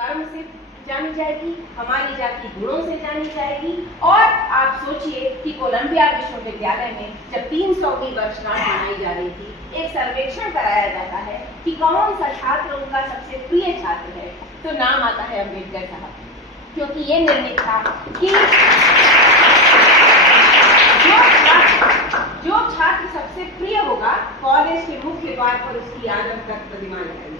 कर्म से जानी जाएगी, हमारी जाति गुणों से जानी जाएगी। और आप सोचिए कि कोलंबिया विश्वविद्यालय में जब 300वीं वर्षगांठ मनाई जा रही थी, एक सर्वेक्षण कराया जाता है कि कौन सा छात्र उनका सबसे प्रिय छात्र है, तो नाम आता है अम्बेडकर साहब, क्योंकि ये निर्णित था कि जो छात्र सबसे प्रिय होगा, कॉलेज के मुख्य द्वार पर उसकी आदम तक प्रतिमा लगाई है।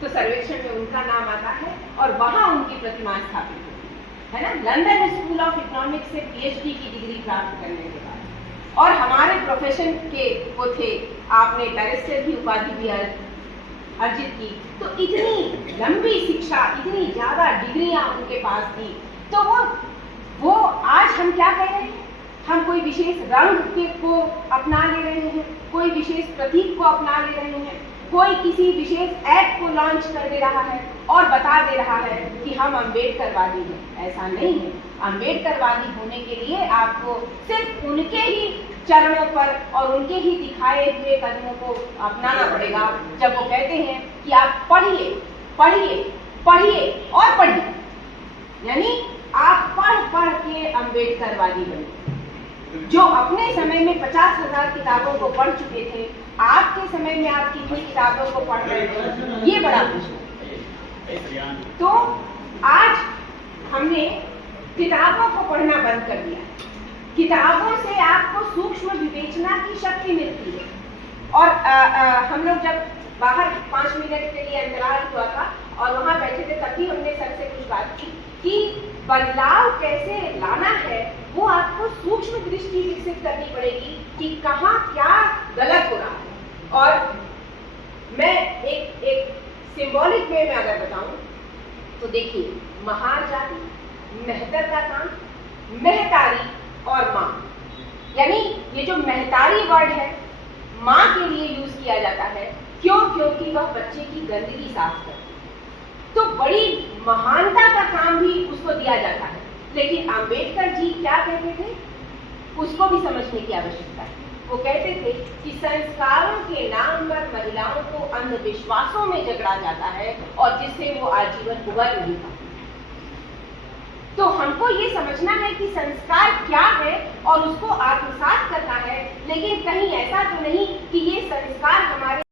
तो सर्वेक्षण में उनका नाम आता है और वहां उनकी प्रतिमा स्थापित होती है ना, लंदन स्कूल ऑफ इकोनॉमिक्स से पीएचडी की डिग्री प्राप्त करने के बाद। और हमारे प्रोफेशन के वो थे, आपने बैरिस्टर की उपाधि भी अर्जित की। तो इतनी लंबी शिक्षा, इतनी ज्यादा डिग्रियां उनके पास थी। तो वो आज हम क्या कह रहे हैं, हम कोई विशेष रंग को अपना ले रहे हैं, कोई विशेष प्रतीक को अपना ले रहे हैं, कोई किसी विशेष ऐप को लॉन्च कर दे रहा है और बता दे रहा है कि हम अम्बेडकरवादी हैं। ऐसा नहीं है। अम्बेडकरवादी होने के लिए आपको सिर्फ उनके ही चरणों पर और उनके ही दिखाए हुए कदमों को अपनाना पड़ेगा। जब वो कहते हैं कि आप पढ़िए पढ़िए पढ़िए और पढ़िए, यानी आप पढ़ के अम्बेडकरवादी बनिए। जो अपने समय में 50,000 किताबों को पढ़ चुके थे, आपके समय में आप कितनी किताबों को पढ़ रहे हैं, ये बड़ा प्रश्न है। तो आज हमने किताबों को पढ़ना बंद कर दिया। किताबों से आपको सूक्ष्म विवेचना की शक्ति मिलती है। और हम लोग जब बाहर 5 मिनट के लिए अंतराल हुआ था और वहां बैठे थे, तभी हमने सर से कुछ बात की कि बदलाव कैसे लाना है, वो आपको सूक्ष्म दृष्टि विकसित करनी पड़ेगी कि कहाँ क्या गलत हो रहा है। और मैं एक सिंबॉलिक वे में अगर बताऊं तो देखिए, महार जाति, मेहतर का काम, महतारी और माँ, यानी ये जो महतारी वर्ड है माँ के लिए यूज किया जाता है। क्यों? क्योंकि वह बच्चे की गंदगी साफ करती है। तो बड़ी महानता का काम भी उसको दिया जाता है। लेकिन अंबेडकर जी क्या कहते थे, उसको भी समझने की आवश्यकता है। वो कहते थे कि संस्कारों के नाम पर महिलाओं को अंधविश्वासों में जकड़ा जाता है और जिससे वो आजीवन उबर नहीं पाती। तो हमको ये समझना है कि संस्कार क्या है और उसको आत्मसात करना है, लेकिन कहीं ऐसा तो नहीं कि ये संस्कार हमारे